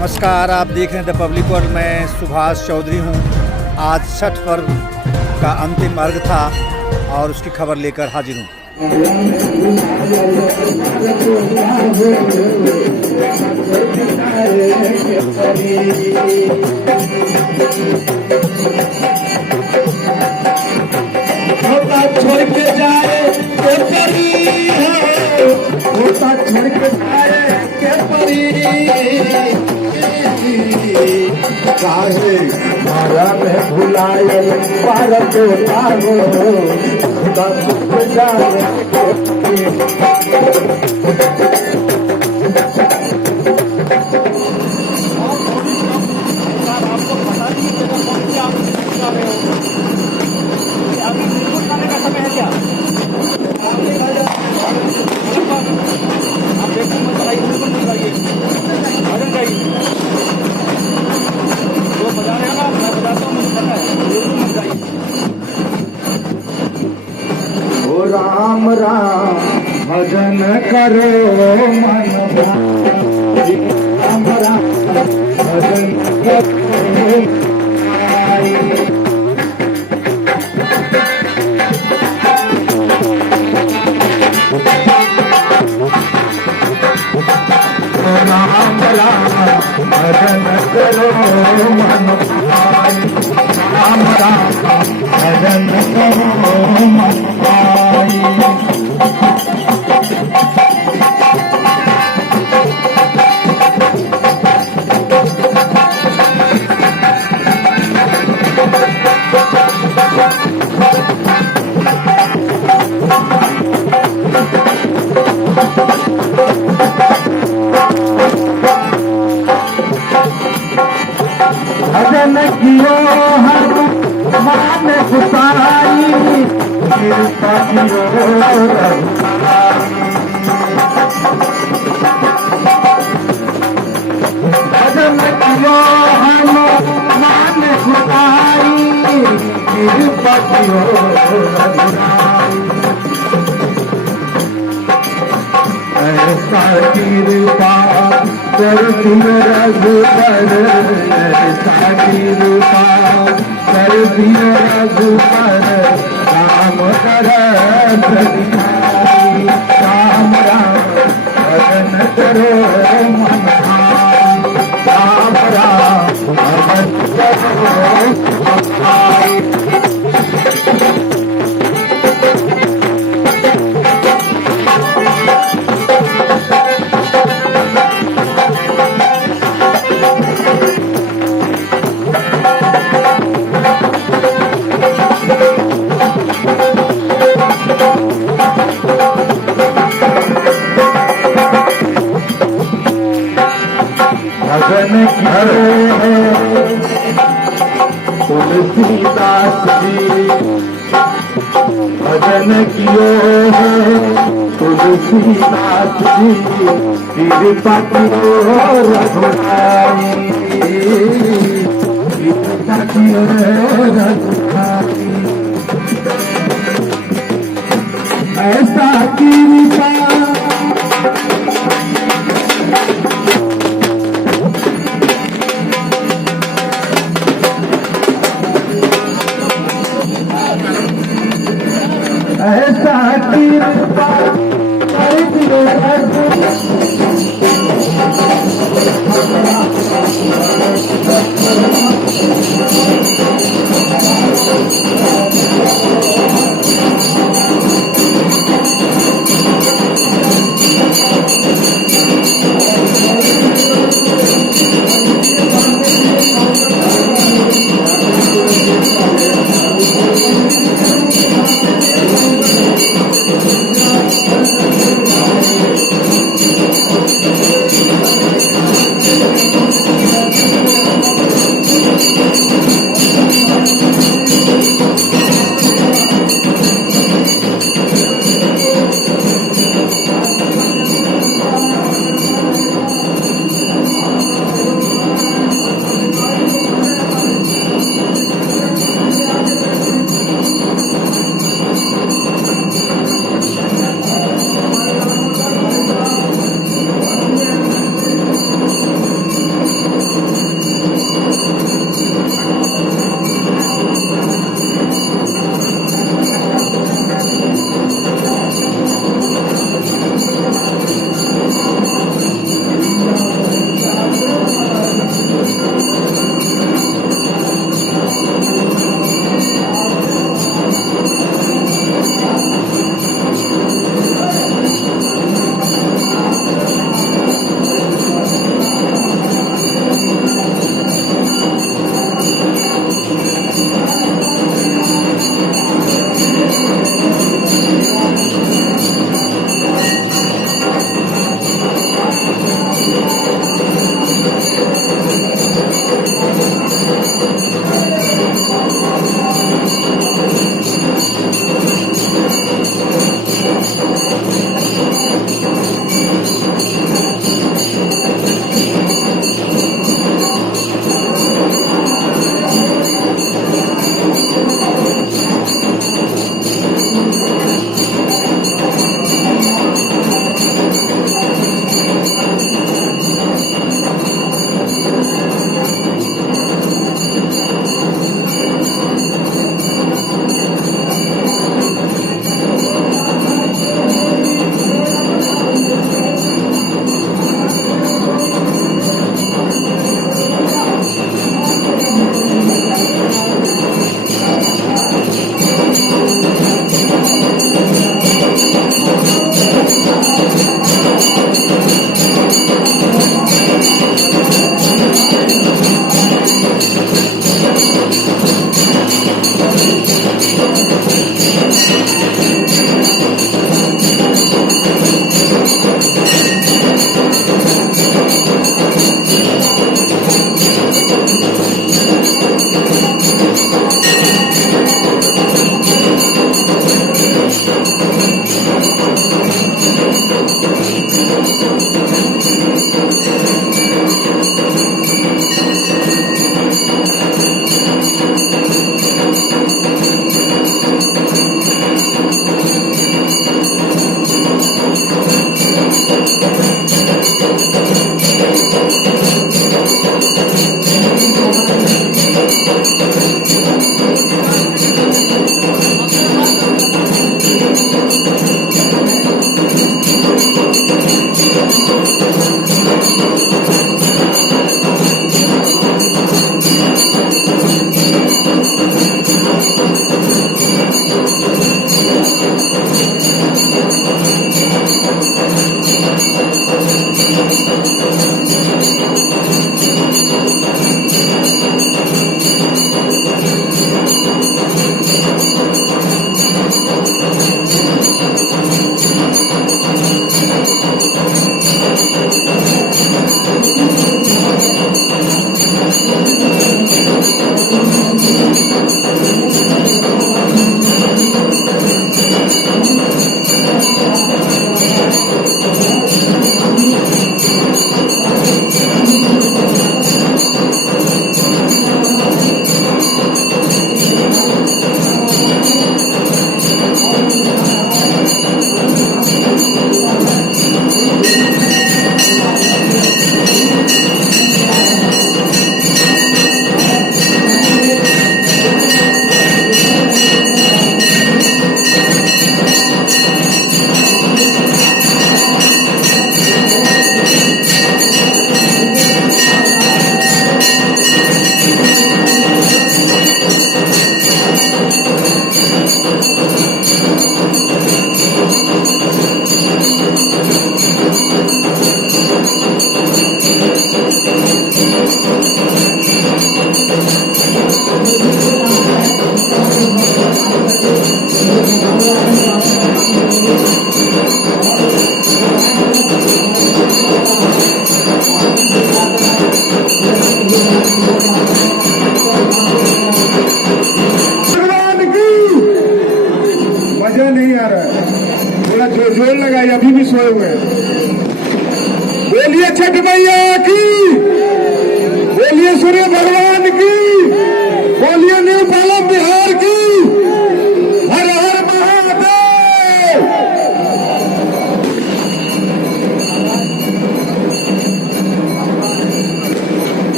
नमस्कार, आप देख रहे हैं द पब्लिक वर्ल्ड। मैं सुभाष चौधरी हूं। आज छठ पर्व का अंतिम अर्घ था और उसकी खबर लेकर हाजिर हूं। छोड़ के जाए के परी होता छोड़ के जाए के परी काहे मारा में भुलाए पार तो लागो होता छोड़ के जाए के परी। आपको पता नहीं है कौन सी आप कर रहे हो। अभी बिल्कुल खाने का समय है क्या? आप देखिए मत खाइए, बिल्कुल नहीं खाइए, भजन खाइए। जो बजा रहे हैं ना, मैं बजाता हूँ, मुझे पता है, बिल्कुल मत खाइए। ओ राम राम भजन करो मन राम राम भजन करो। राम राम भजन करो मन पाई, राम राम भजन करो मन पाई। भजन कियो हर मान गुसाई, कृपा कियो भजन कियो हम मान गुसाई, कृपा कियो ऐसा कृपा कर तुम रघुबर, ऐसा कृपा कर तुम रघुबर, राम करत दिखाई, राम राम भजन करो मन भाई, राम राम भजन करो मन भाई। भजन करो तुलसीदास जी, भजन कियो है तुलसीदास जी, कृपा कियो रघुराई, कृपा कियो रघुराई। ऐसा कृपा ऐसा कृपा कर दियो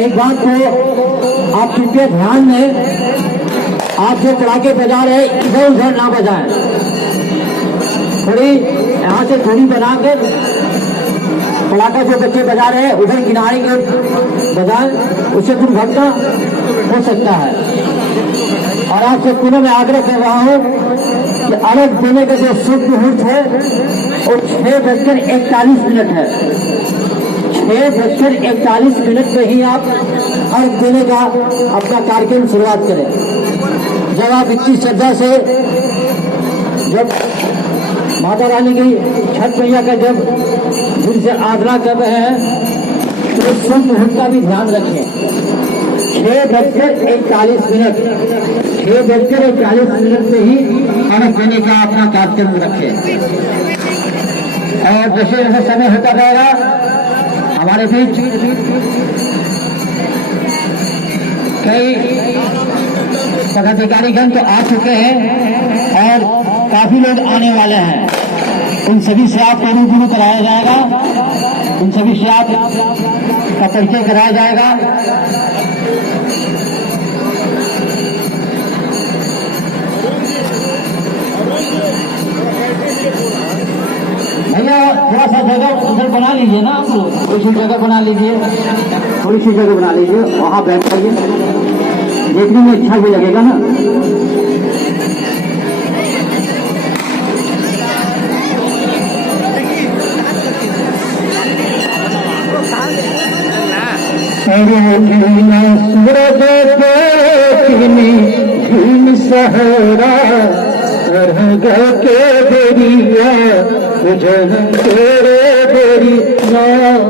एक बात को आप कृपया ध्यान दें, आप जो पटाखे बजा रहे हैं इधर उधर ना बजाएं, थोड़ी यहाँ से थोड़ी बनाकर पटाखा जो बच्चे बजा रहे हैं उधर किनारे के बजाएं, उससे दुर्घटना हो सकता है। और आप सबको मैं आग्रह कर रहा हूँ कि अर्घ देने का जो शुभ मुहूर्त है वो 6:41 है। 6:41 में ही आप अर्घ देने का अपना कार्यक्रम शुरुआत करें। जब आप इतनी श्रद्धा से जब माता रानी की छठ मैया का जब दिल से आराधना कर रहे हैं तो शुभ मुहूर्त का भी ध्यान रखें। 6:41 में ही अर्घ देने का अपना कार्यक्रम रखें। और जैसे जैसे समय होता जाएगा हमारे बीच कई पदाधिकारीगण तो आ चुके हैं और काफी लोग आने वाले हैं। उन सभी से आपको रूबरू कराया जाएगा, उन सभी से आप का परिचय कराया जाएगा। भैया थोड़ा सा जगह उधर बना लीजिए ना, आप लोग थोड़ी सी जगह बना लीजिए, थोड़ी सी जगह बना लीजिए, वहां बैठ जाइए, देखने में अच्छा भी लगेगा ना। सहरा के बेरिया जन तेरे बेरी नाम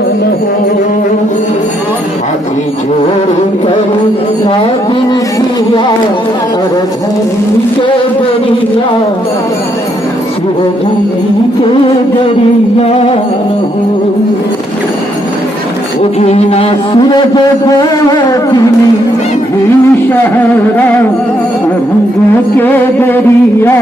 हो, हाथी जोड़ करूँ नादिन किया और धनी के बेरिया सूरजनी के बेरिया हो। उगीना सूरज गोपनी भी शहरा रंग के बेरिया।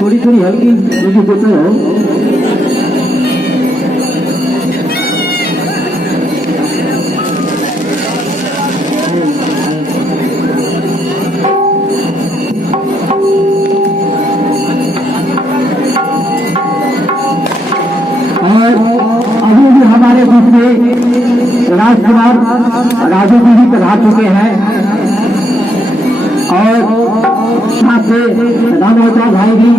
थोड़ी थोड़ी हल्की मुझे देते हो। अभी भी हमारे बीच में राजकुमार राजू जी भी पधार चुके हैं और साथ में राम अवतार भाई भी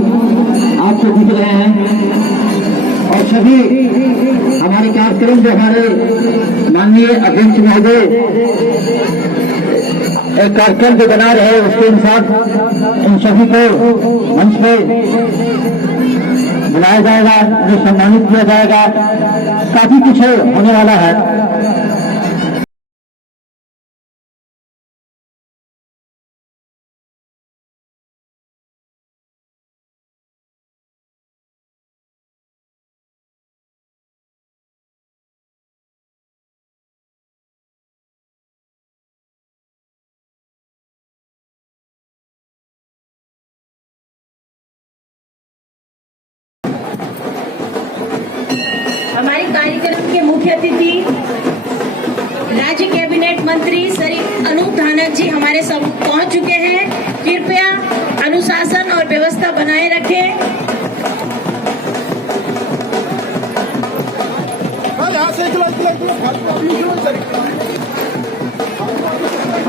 आपको दिख रहे हैं। और सभी हमारे कार्यक्रम जो हमारे माननीय अध्यक्ष महोदय एक कार्यक्रम जो बना रहे हैं उसके अनुसार इन सभी को मंच पे बुलाया जाएगा, जो सम्मानित किया जाएगा। काफी कुछ होने वाला है। हमारे कार्यक्रम के मुख्य अतिथि राज्य कैबिनेट मंत्री श्री अनूप धानक जी हमारे सब पहुंच चुके हैं। कृपया अनुशासन और व्यवस्था बनाए रखें।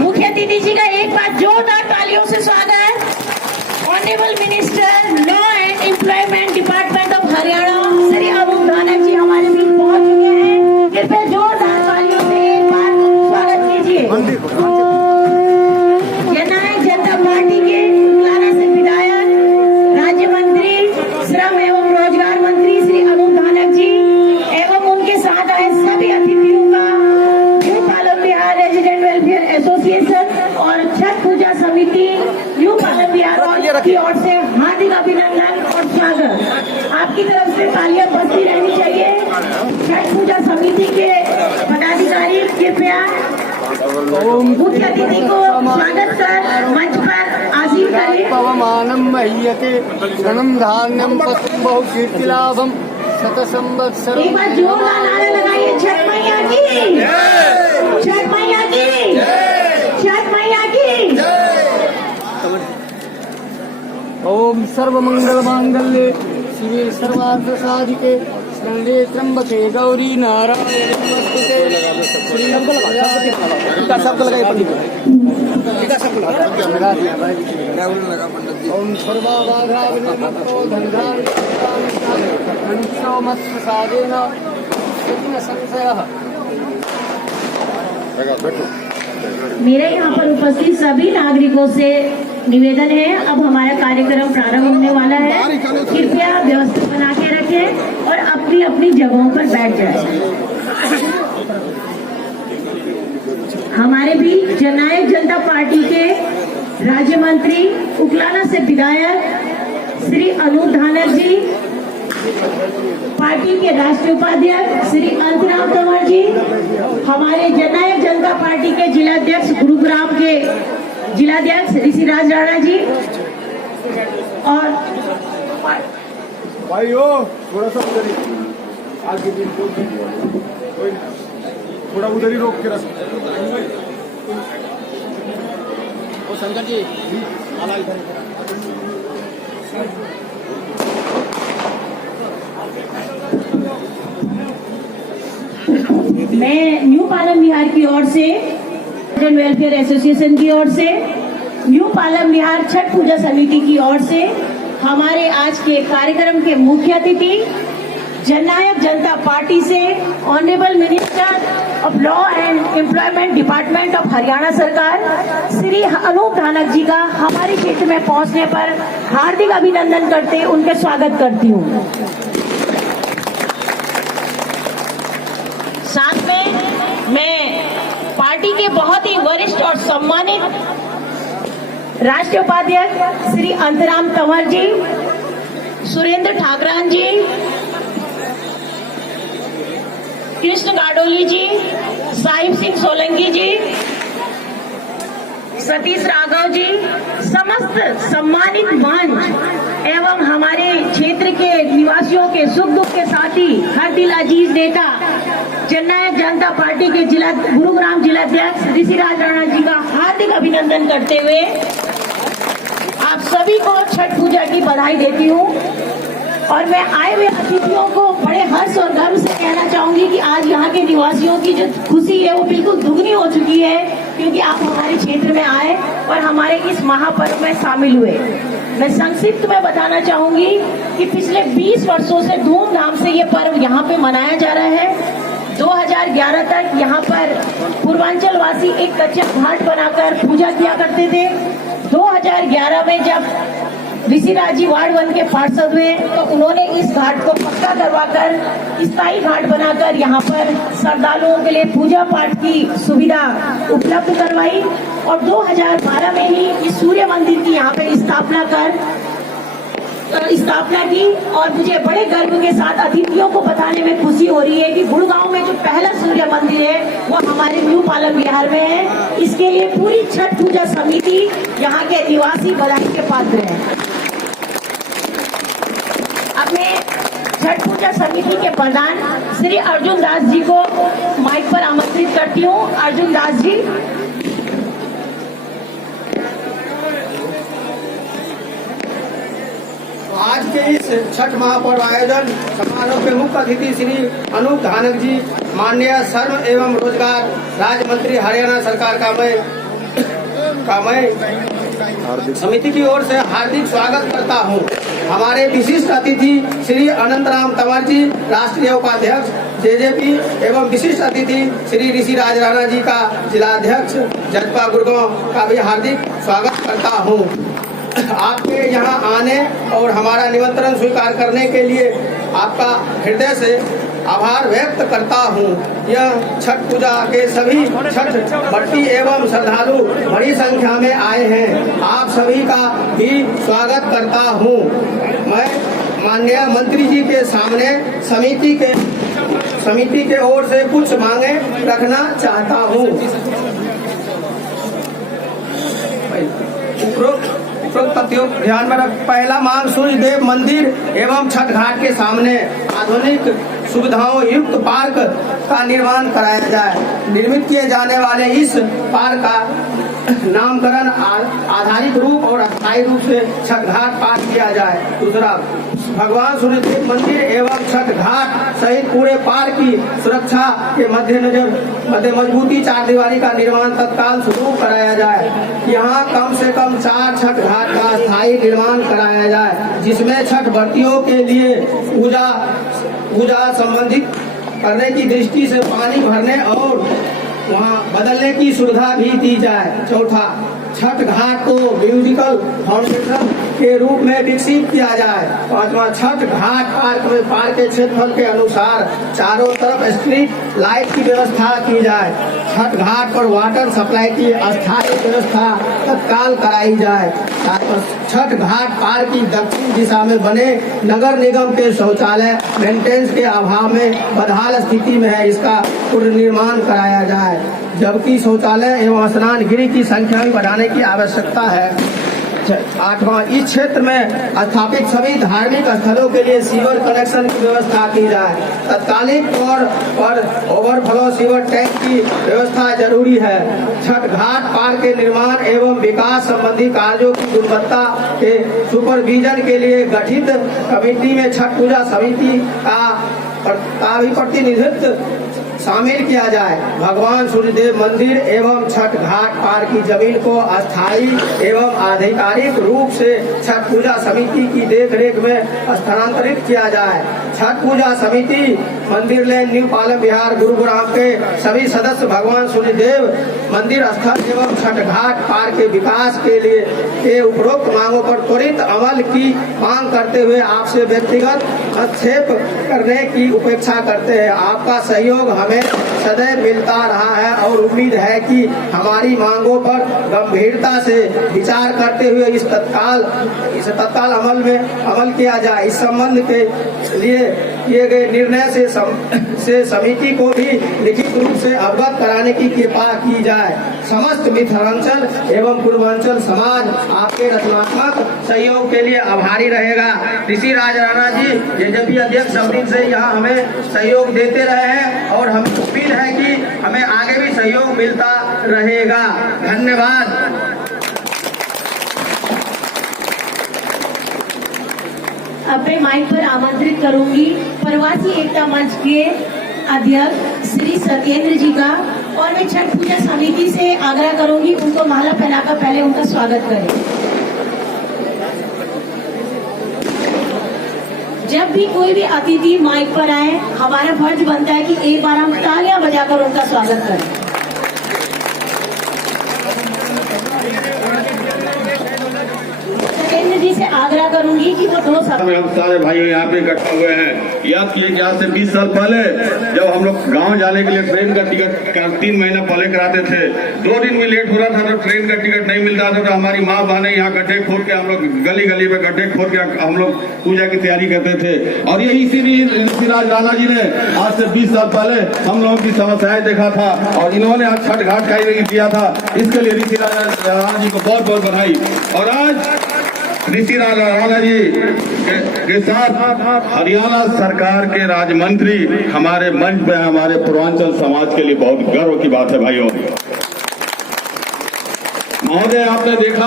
मुख्य अतिथि जी का एक बार जोरदार तालियों से स्वागत। Honourable minister law and employment department of Haryana Shri Anup Dhanak ji हमारे बीच पहुंच चुके हैं। कृपया जोरदार तालियों से एक बार स्वागत कीजिए। जननायक जनता पार्टी के लाना से विधायक राज्य मंत्री श्रम एवं रोजगार मंत्री श्री अनूप धानक जी एवं उनके साथ आए सभी अतिथियों का new Palam Bihar resident welfare association और छठ पूजा समिति न्यू पालम बिहार की ओर से हार्दिक अभिनंदन और स्वागत। आपकी तरफ से तालियां बजती रहनी चाहिए। छठ पूजा समिति के पदाधिकारी कृपया मुख्य अतिथि को स्वागत कर मंच पर आसीन करें। पवमानम मह्यते धनम धान्यम पशुम बहुकीर्तिलाभम शत संवत्सर एक बार जोरदार नारे लगाइए, छठ मैया की, छठ मैया की, छठ मैया की। ओम सर्वमंगल मांगल्ये शिवे सर्वार्थ साधिके शरण्ये त्र्यंबके गौरी नारायणी नमोस्तुते। टीका शब्द लगाइए पंडित जी। टीका शब्द ओम सर्वाबाधा विनिर्मुक्तो धनधान मनुष्यो मत्स्य साधेन विघ्न संशयः। मेरे यहाँ पर उपस्थित सभी नागरिकों से निवेदन है, अब हमारा कार्यक्रम प्रारंभ होने वाला है। कृपया व्यवस्था बना के रखें और अपनी अपनी जगहों पर बैठ जाएं। हमारे बीच जननायक जनता पार्टी के राज्य मंत्री, उकलाना से विधायक श्री अनूप धानक जी, पार्टी के राष्ट्रीय उपाध्यक्ष श्री अंतराम तंवर जी, हमारे जननायक जनता पार्टी के जिलाध्यक्ष गुरुग्राम के जिलाध्यक्ष ऋषिराज राणा जी, और भाइयों थोड़ा सा उधर ही आगे भी थोड़ा उधर ही रोक के रख। ओ शंकर जी आला इधर। मैं न्यू पालम बिहार की ओर से, इंडियन वेलफेयर एसोसिएशन की ओर से, न्यू पालम बिहार छठ पूजा समिति की ओर से हमारे आज के कार्यक्रम के मुख्य अतिथि जननायक जनता पार्टी से honourable minister of law and employment department of Haryana सरकार श्री अनूप धानक जी का हमारे क्षेत्र में पहुंचने पर हार्दिक अभिनंदन करते उनके स्वागत करती हूं। साथ में मैं पार्टी के बहुत ही वरिष्ठ और सम्मानित राष्ट्रीय उपाध्यक्ष श्री अंतराम तंवर जी, सुरेंद्र ठाकरान जी, कृष्ण गाडोली जी, साहिब सिंह सोलंकी जी, सतीश राघव जी, समस्त सम्मानित मंच एवं हमारे क्षेत्र के निवासियों के सुख दुख के साथी हर दिल अजीज नेता जननायक जनता पार्टी के जिला गुरुग्राम जिलाध्यक्ष ऋषिराज राणा जी का हार्दिक अभिनंदन करते हुए आप सभी को छठ पूजा की बधाई देती हूँ। और मैं आए हुए अतिथियों को बड़े हर्ष और गर्व से कहना चाहूंगी कि आज यहाँ के निवासियों की जो खुशी है वो बिल्कुल दुगनी हो चुकी है, क्योंकि आप हमारे क्षेत्र में आए और हमारे इस महापर्व में शामिल हुए। मैं संक्षिप्त में बताना चाहूंगी कि पिछले 20 वर्षों से धूमधाम से ये पर्व यहाँ पे मनाया जा रहा है। 2011 तक यहाँ पर पूर्वांचल वासी एक कच्चा घाट बनाकर पूजा किया करते थे। 2011 में जब ऋषिराज जी वार्ड 1 के पार्षद हुए तो उन्होंने इस घाट को पक्का करवाकर स्थायी घाट बनाकर यहाँ पर श्रद्धालुओं के लिए पूजा पाठ की सुविधा उपलब्ध करवाई। और 2012 में ही इस सूर्य मंदिर की यहाँ पे स्थापना की। और मुझे बड़े गर्व के साथ अतिथियों को बताने में खुशी हो रही है कि गुड़गांव में जो पहला सूर्य मंदिर है वो हमारे न्यू पालम बिहार में है। इसके लिए पूरी छठ पूजा समिति यहाँ के निवासी बधाई के पात्र हैं। अब मैं छठ पूजा समिति के प्रधान श्री अर्जुन दास जी को माइक पर आमंत्रित करती हूँ। अर्जुन दास जी। आज के इस छठ महापर्व आयोजन समारोह के मुख्य अतिथि श्री अनूप धानक जी, माननीय श्रम एवं रोजगार राज्य मंत्री हरियाणा सरकार का मैं समिति की ओर से हार्दिक स्वागत करता हूं। हमारे विशिष्ट अतिथि श्री अनंतराम तंवर जी, राष्ट्रीय उपाध्यक्ष जेजेपी एवं विशिष्ट अतिथि श्री ऋषिराज राणा जी का जिलाध्यक्ष जजपा गुड़गांव का भी हार्दिक स्वागत करता हूं। आपके यहाँ आने और हमारा निमंत्रण स्वीकार करने के लिए आपका हृदय से आभार व्यक्त करता हूँ। यह छठ पूजा के सभी छठ भट्टी एवं श्रद्धालु बड़ी संख्या में आए हैं। आप सभी का भी स्वागत करता हूँ। मैं माननीय मंत्री जी के सामने समिति के ओर से कुछ मांगे रखना चाहता हूँ। उपरोक्त तथ्यों को ध्यान में रख पहला मांग सूर्य देव मंदिर एवं छठ घाट के सामने आधुनिक सुविधाओं युक्त पार्क का निर्माण कराया जाए। निर्मित किए जाने वाले इस पार्क का नामकरण आधारित रूप और अस्थायी रूप से छठ घाट पार्क किया जाए। दूसरा, भगवान सूर्यदेव मंदिर एवं छठ घाट सहित पूरे पार्क की सुरक्षा के मध्य मजबूती चारदीवारी का निर्माण तत्काल शुरू कराया जाए। यहाँ कम से कम 4 छठ घाट का अस्थायी निर्माण कराया जाए, जिसमें छठ व्रतियों के लिए पूजा संबंधित करने की दृष्टि से पानी भरने और वहाँ बदलने की सुविधा भी दी जाए। चौथा, छठ घाट को म्यूजिकल फाउंडेशन के रूप में विकसित किया जाए। पांचवा, छठ घाट पार्क में पार्क के क्षेत्रफल के अनुसार चारों तरफ स्ट्रीट लाइट की व्यवस्था की जाए। छठ घाट पर वाटर सप्लाई की अस्थायी व्यवस्था तत्काल कराई जाए। छठ घाट पार्क की दक्षिण दिशा में बने नगर निगम के शौचालय मेंटेनेंस के अभाव में बदहाल स्थिति में है, इसका पुनर्निर्माण कराया जाए। जबकि शौचालय एवं स्नान गृह की संख्या भी बढ़ाने की आवश्यकता है। 8वां, इस क्षेत्र में स्थापित सभी धार्मिक स्थलों के लिए सीवर कनेक्शन की व्यवस्था की जाए। तत्कालिक तौर पर ओवरफ्लो सीवर टैंक की व्यवस्था जरूरी है। छठ घाट पार्क के निर्माण एवं विकास संबंधी कार्यों की गुणवत्ता के सुपरविजन के लिए गठित कमेटी में छठ पूजा समिति का भी प्रतिनिधित्व शामिल किया जाए। भगवान सूर्यदेव मंदिर एवं छठ घाट पार्क की जमीन को अस्थायी एवं आधिकारिक रूप से छठ पूजा समिति की देखरेख में स्थानांतरित किया जाए। छठ पूजा समिति मंदिर लेन न्यू पालम विहार गुरुग्राम के सभी सदस्य भगवान सूर्यदेव मंदिर स्थल एवं छठ घाट पार्क के विकास के लिए के उपरोक्त मांगों पर त्वरित अमल की मांग करते हुए आपसे व्यक्तिगत हस्तक्षेप करने की उपेक्षा करते हैं। आपका सहयोग हमें सदैव मिलता रहा है और उम्मीद है कि हमारी मांगों पर गंभीरता से विचार करते हुए इस तत्काल अमल किया जाए। इस संबंध के लिए किए गए निर्णय से समिति को भी लिखित रूप से अवगत कराने की कृपा की जाए। समस्त मिथिलांचल एवं पूर्वांचल समाज आपके रचनात्मक सहयोग के लिए आभारी रहेगा। ऋषि राज राणा जी जेजेपी अध्यक्ष सब दिन से यहाँ हमें सहयोग देते रहे हैं और हमें उम्मीद है कि हमें आगे भी सहयोग मिलता रहेगा। धन्यवाद। अब मैं माइक पर आमंत्रित करूंगी प्रवासी एकता मंच के अध्यक्ष श्री सत्येंद्र जी का, और मैं छठ पूजा समिति से आग्रह करूंगी उनको माला पहनाकर पहले उनका स्वागत करें। जब भी कोई भी अतिथि माइक पर आए, हमारा फर्ज बनता है कि एक बार हम तालियां बजाकर उनका स्वागत करें। सत्येंद्र जी से आग्रह करूंगी कि वो 2 शब्द। हम सारे भाई यहाँ पे इकट्ठा हुए हैं। याद कीजिए कि आज से 20 साल पहले जब हम लोग गांव जाने के लिए ट्रेन का टिकट 3 महीना पहले कराते थे, 2 दिन में लेट हो रहा था तो ट्रेन का टिकट नहीं मिलता था, तो हमारी माँ बहने यहाँ गड्ढे खोद के हम लोग गली गली में गड्ढे खोद के हम लोग पूजा की तैयारी करते थे। और ये इसीलिए ऋषि राज राणा जी ने आज से 20 साल पहले हम लोगों की समस्याएं देखा था और इन्होंने आज छठ घाट का किया था। इसके लिए ऋषि राज राणा जी को बहुत बहुत बधाई। और आज ऋषि राज राणा जी के साथ हरियाणा सरकार के राज्य मंत्री हमारे मंच पे, हमारे पूर्वांचल समाज के लिए बहुत गर्व की बात है भाइयों। महोदय, आपने देखा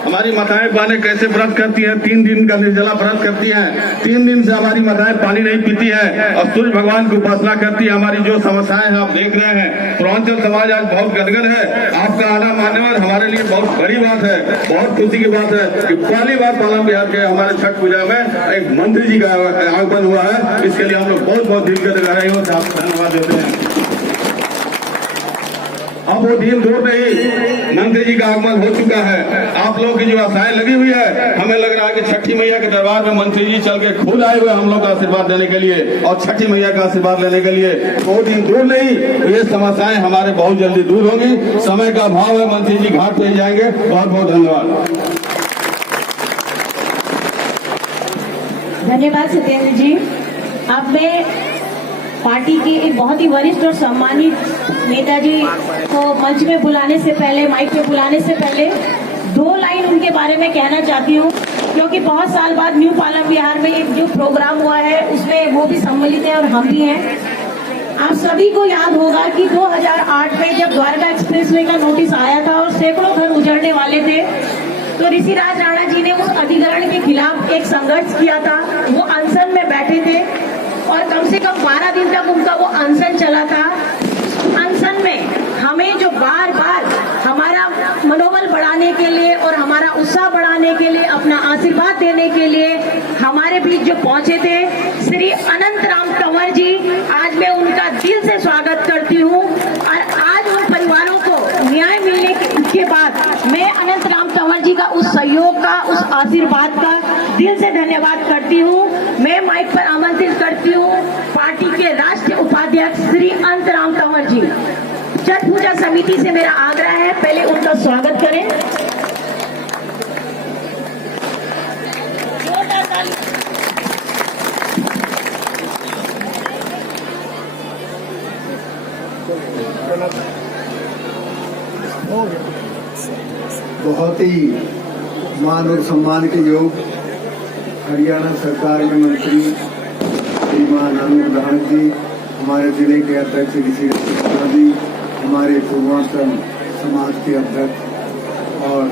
हमारी माताएं बहनें कैसे व्रत करती हैं, 3 दिन का निर्जला व्रत करती हैं। 3 दिन से हमारी माताएं पानी नहीं पीती हैं और सूर्य भगवान की उपासना करती है। हमारी जो समस्याएं हैं आप देख रहे हैं। पूर्वांचल समाज आज बहुत गदगद है। आपका आना मान्यवर हमारे लिए बहुत बड़ी बात है, बहुत खुशी की बात है कि पहली बार पालम बिहार के हमारे छठ पूजा में एक मंत्री जी का आगमन हुआ है। इसके लिए हम लोग बहुत बहुत दिल के गहराइयों से आपको धन्यवाद देते हैं। अब वो दिन दूर नहीं, मंत्री जी का आगमन हो चुका है। आप लोगों की जो आशाएं लगी हुई है, हमें लग रहा है कि छठी मैया के दरबार में मंत्री जी चल के खुद आए हुए हम लोग का आशीर्वाद देने के लिए और छठी मैया का आशीर्वाद लेने के लिए। वो दिन दूर नहीं, ये समस्याएं हमारे बहुत जल्दी दूर होगी। समय का अभाव है, मंत्री जी घाट पे जाएंगे। बहुत बहुत धन्यवाद। धन्यवाद सत्येंद्र जी। अब मैं पार्टी के एक बहुत ही वरिष्ठ और सम्मानित नेताजी को मंच में बुलाने से पहले, माइक पे बुलाने से पहले 2 लाइन उनके के बारे में कहना चाहती हूँ, क्योंकि बहुत साल बाद न्यू पालम विहार में एक जो प्रोग्राम हुआ है उसमें वो भी सम्मिलित है और हम भी हैं। आप सभी को याद होगा कि 2008 में जब द्वारका एक्सप्रेसवे का नोटिस आया था और सैकड़ों घर उजड़ने वाले थे, तो ऋषिराज राणा जी ने उस अधिग्रहण के खिलाफ एक संघर्ष किया था। वो अनशन में बैठे थे और कम से कम 12 दिन तक उनका वो अनशन चला था। अनशन में हमें जो बार बार हमारा मनोबल बढ़ाने के लिए और हमारा उत्साह बढ़ाने के लिए, अपना आशीर्वाद देने के लिए हमारे बीच जो पहुंचे थे श्री अनंत राम तंवर जी, आज मैं उनका दिल से स्वागत करती हूं। और आज उन परिवारों को न्याय मिलने के बाद मैं अनंत राम तंवर जी का उस सहयोग का, उस आशीर्वाद का दिल से धन्यवाद करती हूं। मैं माइक पर आमंत्रित करती हूं पार्टी के राष्ट्रीय उपाध्यक्ष श्री अनंत राम तंवर जी। छठ पूजा समिति से मेरा आग्रह है, पहले उनका स्वागत करें। बहुत ही मान और सम्मान के योग हरियाणा सरकार में मंत्री श्रीमान अनूप धानक जी, हमारे जिले के अध्यक्ष ऋषिराज राणा जी, हमारे पूर्वांचल समाज के अध्यक्ष और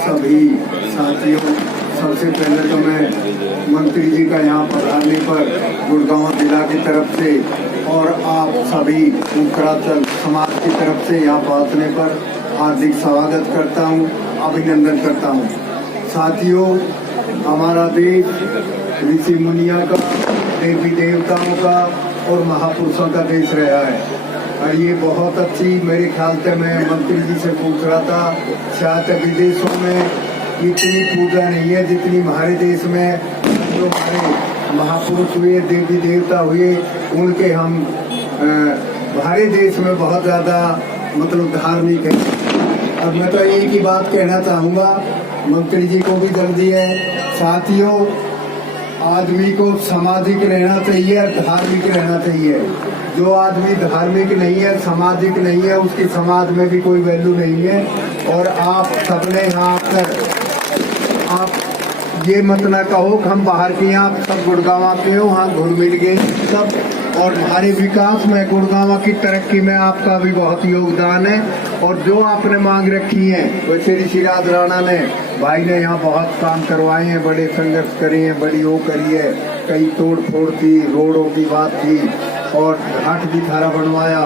सभी साथियों, सबसे पहले तो मैं मंत्री जी का यहाँ पधारने पर गुड़गांव जिला की तरफ से और आप सभी उत्तरांचल समाज की तरफ से यहाँ पहुँचने पर हार्दिक स्वागत करता हूँ, अभिनंदन करता हूँ। साथियों, हमारा देश ऋषि मुनिया का, देवी देवताओं का और महापुरुषों का देश रहा है। और ये बहुत अच्छी, मेरे ख्याल से मैं मंत्री जी से पूछ रहा था, शायद विदेशों में इतनी पूजा नहीं है जितनी हमारे देश में। जो हमारे महापुरुष हुए, देवी देवता हुए, उनके हम हमारे देश में बहुत ज्यादा मतलब धार्मिक है। अब मैं तो एक ही बात कहना चाहूँगा, मंत्री जी को भी जल्दी है, साथियों, आदमी को सामाजिक रहना चाहिए, धार्मिक रहना चाहिए। जो आदमी धार्मिक नहीं है, सामाजिक नहीं है, उसकी समाज में भी कोई वैल्यू नहीं है। और आप सबने यहाँ आकर आप ये मत ना कहो कि हम बाहर के, आप सब गुड़गांव के हो, वहाँ घुल मिल गए सब, और हमारे विकास में, गुड़गांव की तरक्की में आपका भी बहुत योगदान है। और जो आपने मांग रखी है, वैसे ऋषिराज राणा ने, भाई ने यहाँ बहुत काम करवाए हैं, बड़े संघर्ष करे हैं, बड़ी वो करी है, कई तोड़ फोड़ की, रोडों की बात की और घाट भी थारा बनवाया।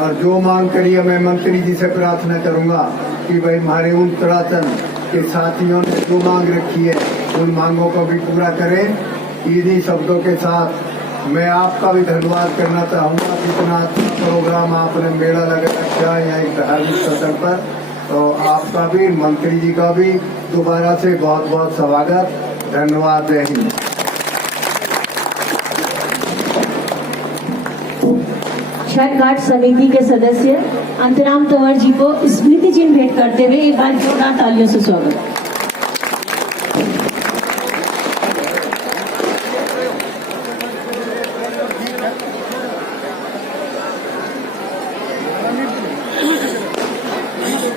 और जो मांग करी है, मैं मंत्री जी से प्रार्थना करूंगा कि भाई हमारे उत्तरांचल के साथियों ने जो मांग रखी है, उन मांगों को भी पूरा करें। इन्हीं शब्दों के साथ मैं आपका भी धन्यवाद करना चाहूँगा, कितना अच्छा प्रोग्राम आपने मेला लगा रखा है यहाँ एक धार्मिक सतह पर। तो आपका भी, मंत्री जी का भी दोबारा से बहुत बहुत स्वागत, धन्यवाद, जय हिंद। छठ घाट समिति के सदस्य अंतराम तंवर जी को स्मृति चिन्ह भेंट करते हुए एक बार जोरदार तालियों से स्वागत।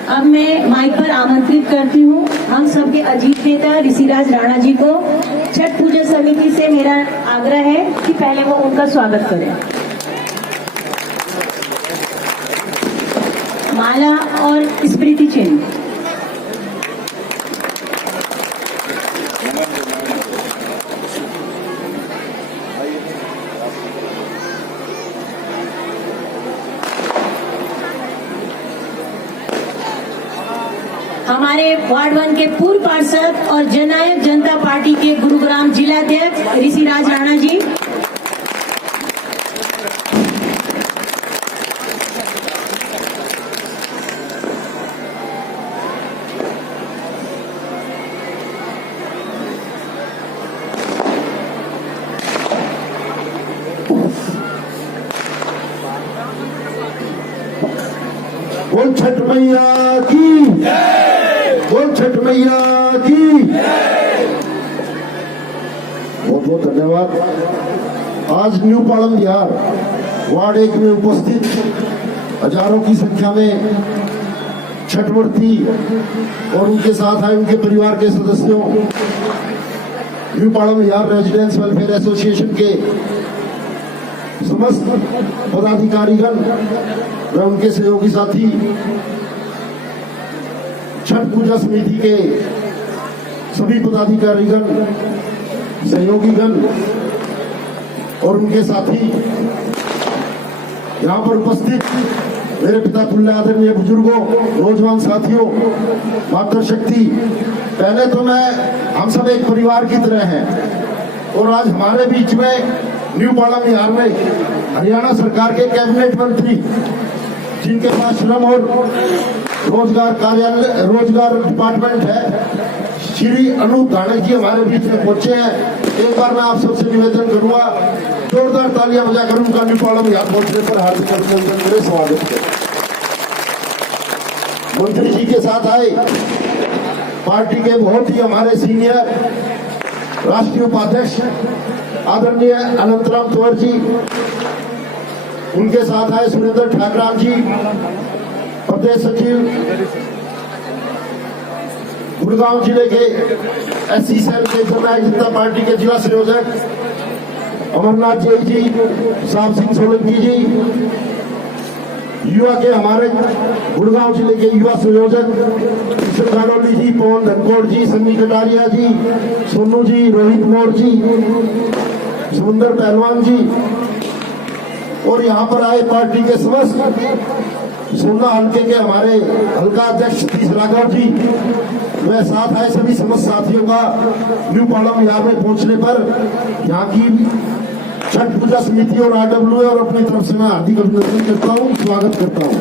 अब मैं माइक पर आमंत्रित करती हूँ हम सबके अजीत नेता ऋषिराज राणा जी को। छठ पूजा समिति से मेरा आग्रह है कि पहले वो उनका स्वागत करें। माला और स्मृति चिन्ह। हमारे वार्ड 1 के पूर्व पार्षद और जननायक जनता पार्टी के गुरुग्राम जिलाध्यक्ष ऋषिराज राणा जी। बोल छठ मैया की, बोल छठ मैया की। बहुत बहुत धन्यवाद। आज न्यू पालम विहार वार्ड 1 में उपस्थित हजारों की संख्या में छठवर्ती और उनके साथ आए उनके परिवार के सदस्यों, न्यू पाड़म यार रेजिडेंस वेलफेयर एसोसिएशन के समस्त पदाधिकारीगण व उनके सहयोगी साथी, छठ पूजा समिति के सभी पदाधिकारीगण, सहयोगीगण और उनके साथी, यहाँ पर उपस्थित मेरे पिता तुल्य आदरणीय बुजुर्गों, नौजवान साथियों, मातृशक्ति, पहले तो हम सब एक परिवार की तरह हैं और आज हमारे बीच में न्यू पाड़म यार में हरियाणा सरकार के कैबिनेट मंत्री, जिनके पास श्रम और रोजगार कार्यालय, रोजगार डिपार्टमेंट है, श्री अनूप धानक जी हमारे बीच में पहुंचे हैं। एक बार मैं आप सबसे निवेदन करूंगा, जोरदार तालियां बजाकर उनका न्यू पाड़म यार पहुंचने पर हार्दिक अभिनंदन करें, स्वागत करें। मंत्री जी के साथ आए पार्टी के बहुत ही हमारे सीनियर राष्ट्रीय उपाध्यक्ष आदरणीय अनंतराम तंवर जी, उनके साथ आए सुरेंद्र ठाकराम जी, प्रदेश सचिव गुड़गांव जिले के एससी सेल के जननायक जनता पार्टी के जिला संयोजक अमरनाथ जी, साहब सिंह सोलंकी जी, युवा के हमारे गुड़गांव जिले के युवा संयोजक किशन गाडोली जी, पवन धनखड़ जी, सन्नी कटारिया जी, सोनू जी, रोहित मोर जी, सुंदर पहलवान जी और यहाँ पर आए पार्टी के समस्त सोलह हल्के के हमारे हल्का अध्यक्ष सतीश राघव जी, वह साथ आए सभी समस्त साथियों का न्यू पाड़म यार में पहुंचने पर यहाँ की छठ पूजा समिति और RWA और अपनी तरफ से मैं हार्दिक अभिनंदन करता हूँ, स्वागत करता हूँ।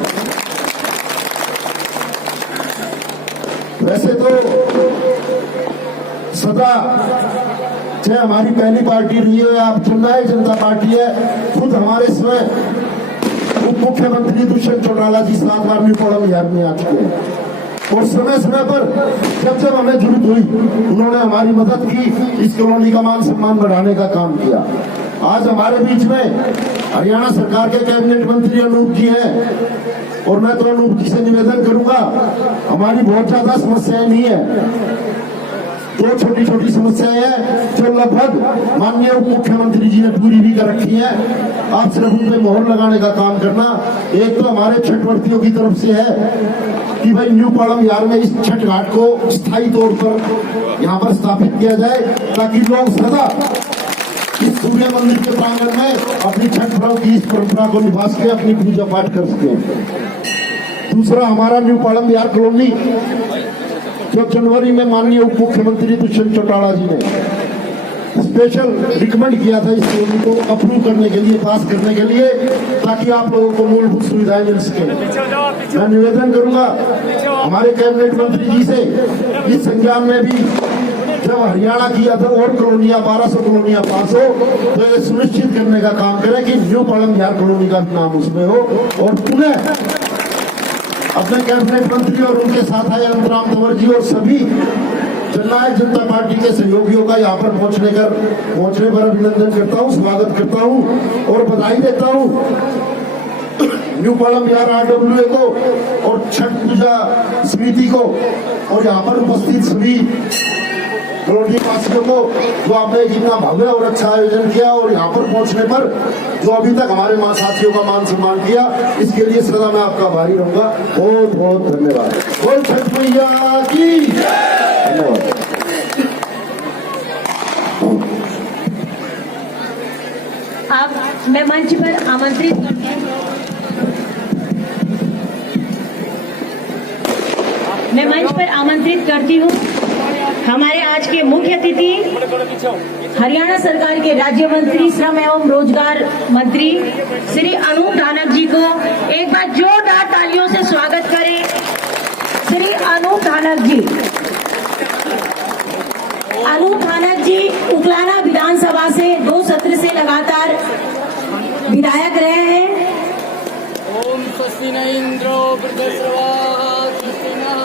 वैसे तो सदा चाहे हमारी पहली पार्टी रही है या अब जननायक जनता पार्टी है, खुद हमारे स्वयं उप मुख्यमंत्री दुष्यंत चौटाला जी 7 बार न्यू पाड़म यार में आ चुके हैं और समय समय पर जब हमें जरूरत हुई उन्होंने हमारी मदद की, इस कॉलोनी का मान सम्मान बढ़ाने का काम किया। आज हमारे बीच में हरियाणा सरकार के कैबिनेट मंत्री अनूप जी हैं और मैं तो अनूप जी से निवेदन करूंगा, हमारी बहुत ज्यादा समस्याएं नहीं है, 2 छोटी छोटी समस्याएं हैं जो लगभग माननीय उप मुख्यमंत्री जी ने पूरी भी कर रखी है। आप सिर्फ उन पे मोहर लगाने का काम करना। एक तो हमारे छठवर्तियों की तरफ से है कि भाई न्यू पाड़म यार में इस छठ घाट को स्थायी तौर पर यहाँ पर स्थापित किया जाए ताकि लोग सदा इस सूर्य मंदिर के प्रांगण में अपनी छठ पर्व की इस परंपरा को निभा सके, अपनी पूजा पाठ कर सके। दूसरा, हमारा न्यू पाड़म यार कॉलोनी जो जनवरी में माननीय उप मुख्यमंत्री दुष्यंत चौटाला जी ने स्पेशल रिकमेंड किया था इस कॉलोनी को अप्रूव करने के लिए, पास करने के लिए, ताकि आप लोगों को मूलभूत सुविधाएं मिल सके। मैं निवेदन करूंगा हमारे कैबिनेट मंत्री जी से इस संज्ञान में भी जब हरियाणा की और कॉलोनियां 1200 कॉलोनियां पास हो तो ये सुनिश्चित करने का काम करें कि न्यू पाड़म यार कॉलोनी का नाम उसमें हो और पुनः अपने कैबिनेट मंत्री और उनके साथ आए अनंतराम तंवर जी और सभी जननायक जनता पार्टी के सहयोगियों का यहाँ पर पहुंचने पर अभिनंदन करता हूँ, स्वागत करता हूँ और बधाई देता हूँ न्यू पाड़म यार RWA को और छठ पूजा समिति को और यहाँ पर उपस्थित सभी कॉलोनी वासियों को जो आपने जितना भव्य और अच्छा आयोजन किया और यहाँ पर पहुंचने पर जो अभी तक हमारे साथियों का मान सम्मान किया, इसके लिए सदा मैं आपका आभारी रहूंगा। बहुत बहुत धन्यवाद। बोल छठ मैया की धन्यवाद। अब मैं मंच पर आमंत्रित करती हूँ हमारे आज के मुख्य अतिथि हरियाणा सरकार के राज्य मंत्री श्रम एवं रोजगार मंत्री श्री अनूप धानक जी को एक बार जोरदार तालियों से स्वागत करें। श्री अनूप धानक जी उकलाना विधानसभा से 2 सत्र से लगातार विधायक रहे हैं। ओम स्वस्ति न इंद्रो वृद्धश्रवाः स्वस्ति नः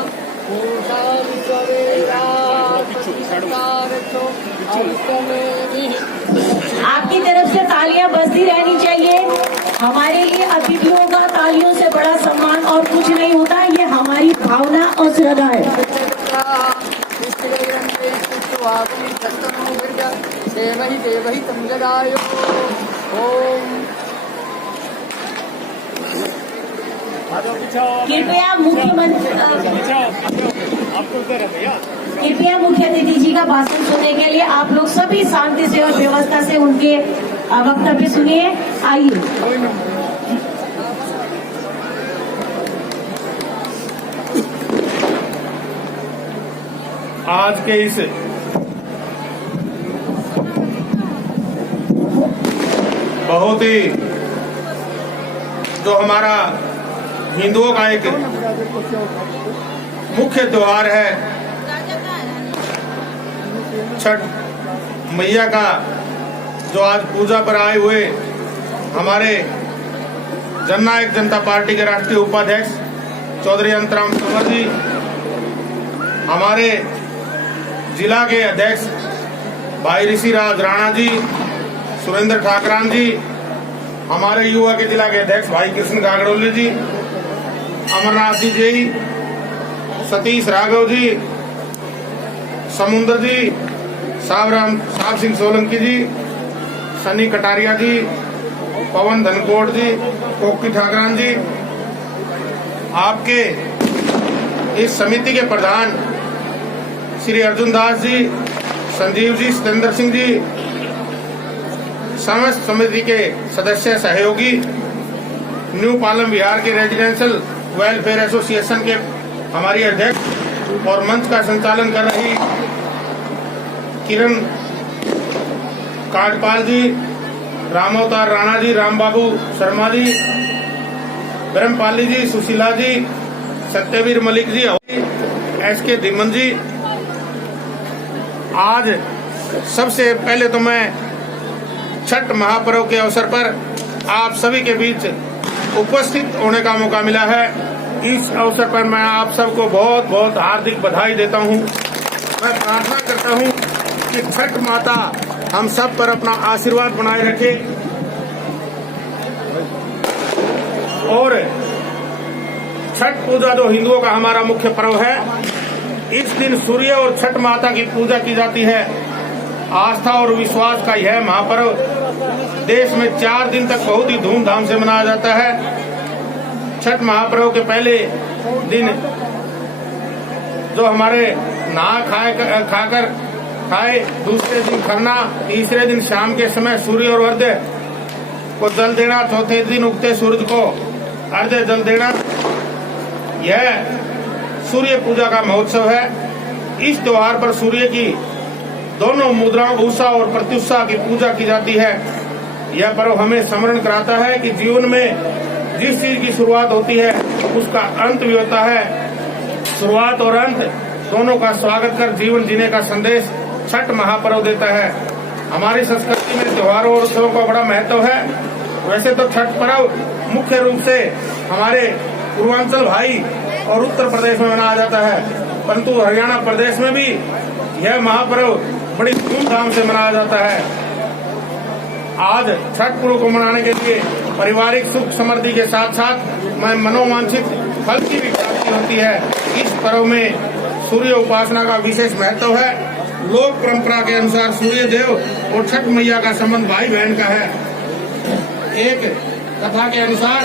पूषा विश्ववेदाः स्वस्ति सत्तारक्षो अष्टमेभिः। आपकी तरफ से तालियां बजती रहनी चाहिए। हमारे लिए अतिथियों का तालियों से बड़ा सम्मान और कुछ नहीं होता, ये हमारी भावना देवहितं जगाय ओम। कृपया मुख्यमंत्री कृपया मुख्य अतिथि जी का भाषण सुनने के लिए आप लोग सभी शांति से और व्यवस्था से उनके वक्तव्य सुनिए। आइए। आज के इस बहुत ही जो हमारा हिंदुओं का एक मुख्य त्योहार है छठ मैया का, जो आज पूजा पर आए हुए हमारे जननायक जनता पार्टी के राष्ट्रीय उपाध्यक्ष चौधरी अंतराम तंवर जी, हमारे जिला के अध्यक्ष भाई ऋषिराज राणा जी, सुरेंद्र ठाकरान जी, हमारे युवा के जिला के अध्यक्ष भाई कृष्ण गागड़ोली जी, अमरनाथ जी, सतीश राघव जी, समुद्र जी, साहब सिंह सोलंकी जी, सनी कटारिया जी, पवन धनकोट जी, कोकी ठाकरान जी, आपके इस समिति के प्रधान श्री अर्जुन दास जी, संजीव जी, सतेंद्र सिंह जी, समस्त समिति के सदस्य सहयोगी, न्यू पालम विहार के रेजिडेंशियल वेलफेयर एसोसिएशन के हमारी अध्यक्ष और मंच का संचालन कर रही किरण काटपाल जी, रामअवतार राणा जी, रामबाबू शर्मा जी, ब्रह्मपाली जी, सुशीला जी, सत्यवीर मलिक जी, एसके धीमन जी। आज सबसे पहले तो मैं छठ महापर्व के अवसर पर आप सभी के बीच उपस्थित होने का मौका मिला है। इस अवसर पर मैं आप सबको बहुत बहुत हार्दिक बधाई देता हूं। मैं प्रार्थना करता हूं कि छठ माता हम सब पर अपना आशीर्वाद बनाए रखे और छठ पूजा जो हिंदुओं का हमारा मुख्य पर्व है, इस दिन सूर्य और छठ माता की पूजा की जाती है। आस्था और विश्वास का यह महापर्व देश में 4 दिन तक बहुत ही धूमधाम से मनाया जाता है। छठ महापर्व के पहले दिन जो हमारे नहा खाए, दूसरे दिन खरना, तीसरे दिन शाम के समय सूर्य और अर्घ्य को जल देना, चौथे दिन उगते सूरज को अर्घ्य जल देना, यह सूर्य पूजा का महोत्सव है। इस त्योहार पर सूर्य की दोनों मुद्राओं उषा और प्रत्युषा की पूजा की जाती है। यह पर्व हमें स्मरण कराता है कि जीवन में जिस चीज की शुरुआत होती है उसका अंत भी होता है। शुरुआत और अंत दोनों का स्वागत कर जीवन जीने का संदेश छठ महापर्व देता है। हमारी संस्कृति में त्योहारों और उत्सवों का बड़ा महत्व है। वैसे तो छठ पर्व मुख्य रूप से हमारे पूर्वांचल भाई और उत्तर प्रदेश में मनाया जाता है, परंतु हरियाणा प्रदेश में भी यह महापर्व बड़ी धूमधाम से मनाया जाता है। आज छठ पर्व को मनाने के लिए पारिवारिक सुख समृद्धि के साथ साथ मनोवांछित फल की भी प्राप्ति होती है। इस पर्व में सूर्य उपासना का विशेष महत्व है। लोक परंपरा के अनुसार सूर्य देव और छठ मैया का संबंध भाई बहन का है। एक कथा के अनुसार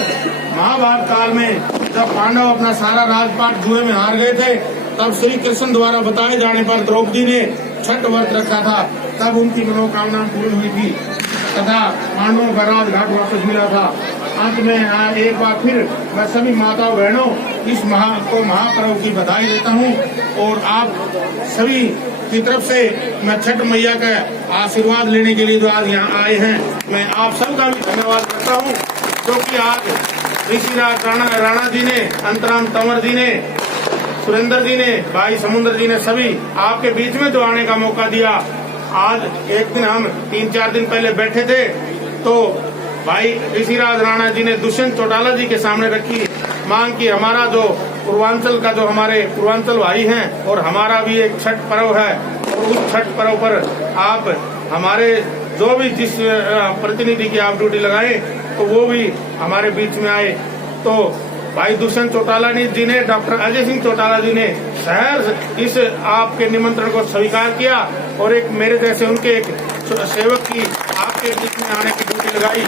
महाभारत काल में जब पांडव अपना सारा राजपाट जुए में हार गए थे, तब श्री कृष्ण द्वारा बताए जाने पर द्रौपदी ने छठ व्रत रखा था। तब उनकी मनोकामना पूर्ण हुई थी तथा पांडवों का राजघाट वापस मिला था। अंत में एक बार फिर मैं सभी माताओं बहनों इस महापर्व की बधाई देता हूँ और आप सभी की तरफ से मैं छठ मैया का आशीर्वाद लेने के लिए जो आज यहाँ आए हैं, मैं आप सबका भी धन्यवाद करता हूँ, क्योंकि आज ऋषिराज राणा जी ने, अंतराम तंवर जी ने, सुरेंद्र जी ने, भाई समुद्र जी ने सभी आपके बीच में जो आने का मौका दिया। आज एक दिन हम 3-4 दिन पहले बैठे थे तो भाई ऋषिराज राणा जी ने दुष्यंत चौटाला जी के सामने रखी मांग की हमारा जो पूर्वांचल का जो हमारे पूर्वांचल भाई हैं और हमारा भी एक छठ पर्व है और उस छठ पर्व पर आप हमारे जो भी जिस प्रतिनिधि की आप ड्यूटी लगाए तो वो भी हमारे बीच में आए। तो भाई दुष्यंत चौटाला जी ने, डॉक्टर अजय सिंह चौटाला जी ने शहर इस आपके निमंत्रण को स्वीकार किया और एक मेरे जैसे उनके एक सेवक की आपके बीच में आने की ड्यूटी लगाई।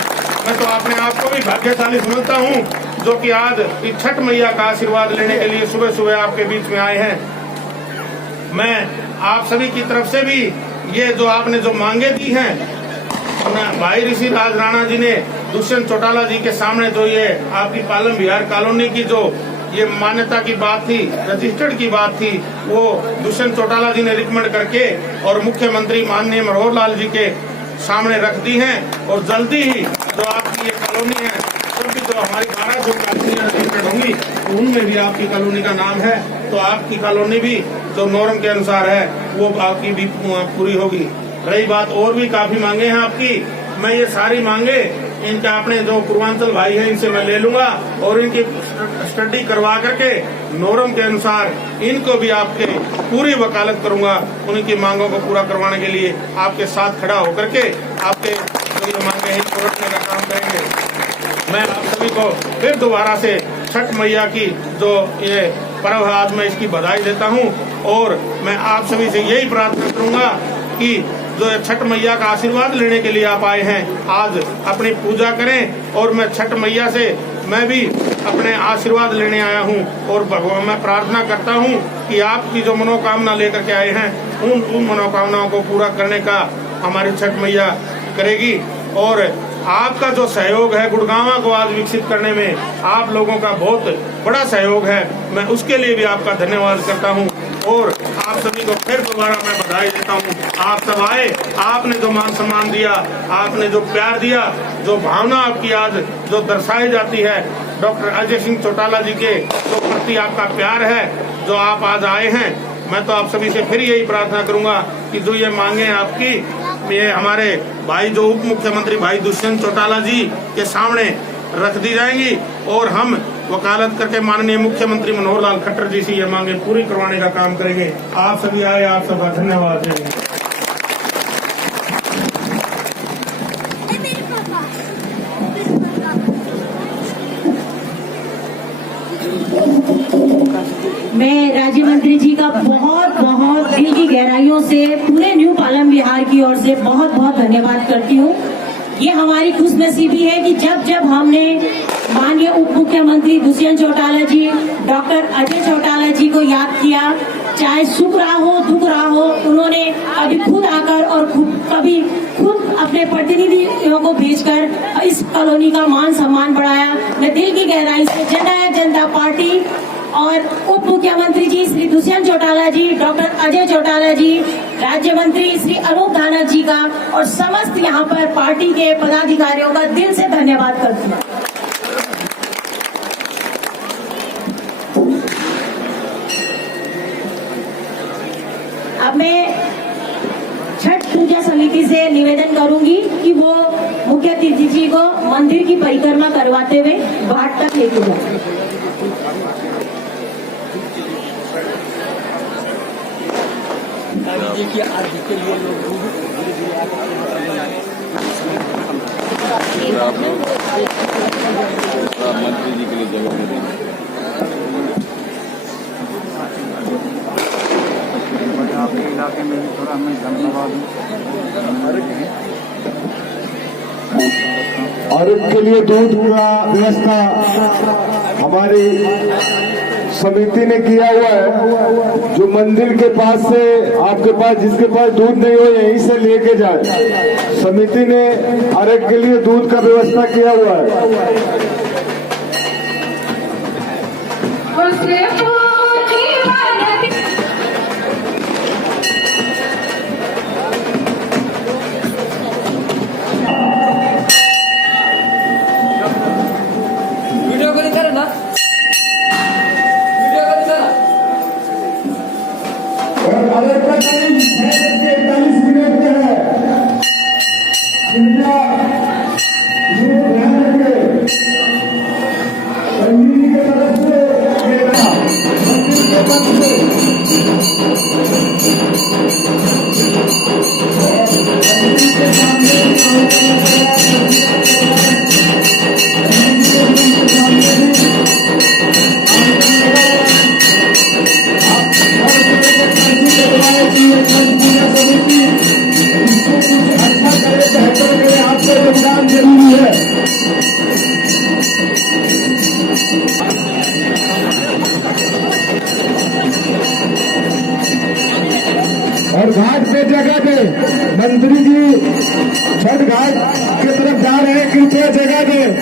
मैं तो अपने आप को भी भाग्यशाली समझता हूँ जो कि आज इस छठ मैया का आशीर्वाद लेने के लिए सुबह सुबह आपके बीच में आए हैं। मैं आप सभी की तरफ से भी ये जो आपने जो मांगे दी हैं, भाई ऋषि राज राणा जी ने दुष्यंत चौटाला जी के सामने जो ये आपकी पालम विहार कॉलोनी की जो ये मान्यता की बात थी, रजिस्टर्ड की बात थी, वो दुष्यंत चौटाला जी ने रिकमेंड करके और मुख्यमंत्री माननीय मनोहर लाल जी के सामने रख दी हैं। और जल्दी ही जो आपकी ये कॉलोनी है, सभी जो हमारी 12 जो कॉलोनियां रजिस्टर्ड होंगी उनमें भी आपकी कॉलोनी का नाम है, तो आपकी कॉलोनी भी जो नॉर्म के अनुसार है वो आपकी भी पूरी होगी। रही बात और भी काफी मांगे हैं आपकी, मैं ये सारी मांगे इनका अपने जो पूर्वांचल भाई हैं इनसे मैं ले लूंगा और इनकी स्टडी करवा करके नॉर्म के अनुसार इनको भी आपके पूरी वकालत करूंगा। उनकी मांगों को पूरा करवाने के लिए आपके साथ खड़ा होकर के आपके जो ये मांगे हैं इनको रखने का काम करेंगे। मैं आप सभी को फिर दोबारा से छठ मैया की जो ये पर्व है आज मैं इसकी बधाई देता हूँ और मैं आप सभी से यही प्रार्थना करूंगा कि जो छठ मैया का आशीर्वाद लेने के लिए आप आए हैं, आज अपनी पूजा करें। और मैं छठ मैया से मैं भी अपने आशीर्वाद लेने आया हूं और भगवान मैं प्रार्थना करता हूं कि आपकी जो मनोकामना लेकर के आए हैं उन मनोकामनाओं को पूरा करने का हमारी छठ मैया करेगी। और आपका जो सहयोग है गुड़गांव को आज विकसित करने में आप लोगों का बहुत बड़ा सहयोग है, मैं उसके लिए भी आपका धन्यवाद करता हूं और आप सभी को फिर दोबारा मैं बधाई देता हूं। आप सब आए, आपने जो मान सम्मान दिया, आपने जो प्यार दिया, जो भावना आपकी आज जो दर्शाई जाती है डॉक्टर अजय सिंह चौटाला जी के जो प्रति आपका प्यार है, जो आप आज आए हैं, मैं तो आप सभी से फिर यही प्रार्थना करूंगा कि जो ये मांगे आपकी ये हमारे भाई जो उप मुख्यमंत्री भाई दुष्यंत चौटाला जी के सामने रख दी जाएंगी और हम वकालत करके माननीय मुख्यमंत्री मनोहर लाल खट्टर जी से ये मांगे पूरी करवाने का काम करेंगे। आप सभी आए, आप सबका धन्यवाद देंगे। मैं राज्य मंत्री जी का बहुत बहुत दिल की गहराइयों से पूरे न्यू पालम विहार की ओर से बहुत बहुत धन्यवाद करती हूँ। ये हमारी खुशनसीबी है कि जब जब हमने माननीय उप मुख्यमंत्री दुष्यंत चौटाला जी, डॉक्टर अजय चौटाला जी को याद किया, चाहे सुख रहा हो दुख रहा हो, उन्होंने अभी खुद आकर और कभी खुद अपने प्रतिनिधियों को भेजकर इस कॉलोनी का मान सम्मान बढ़ाया। मैं दिल की गहराई से जननायक जनता पार्टी और उप मुख्यमंत्री जी श्री दुष्यंत चौटाला जी, डॉक्टर अजय चौटाला जी, राज्य मंत्री श्री अनूप धानक जी का और समस्त यहाँ पर पार्टी के पदाधिकारियों का दिल से धन्यवाद करती हूँ। अब मैं छठ पूजा समिति से निवेदन करूंगी कि वो मुख्य अतिथि जी को मंदिर की परिक्रमा करवाते हुए घाट तक लेके जाए। देखिए आज के लिए लोग मंत्री जी के लिए जगह दे देंगे। आपके इलाके में भी थोड़ा हमें धन्यवाद और इनके लिए दूध का व्यवस्था हमारी समिति ने किया हुआ है। जो मंदिर के पास से आपके पास जिसके पास दूध नहीं हो यहीं से लेके जाए। समिति ने हर एक के लिए दूध का व्यवस्था किया हुआ है।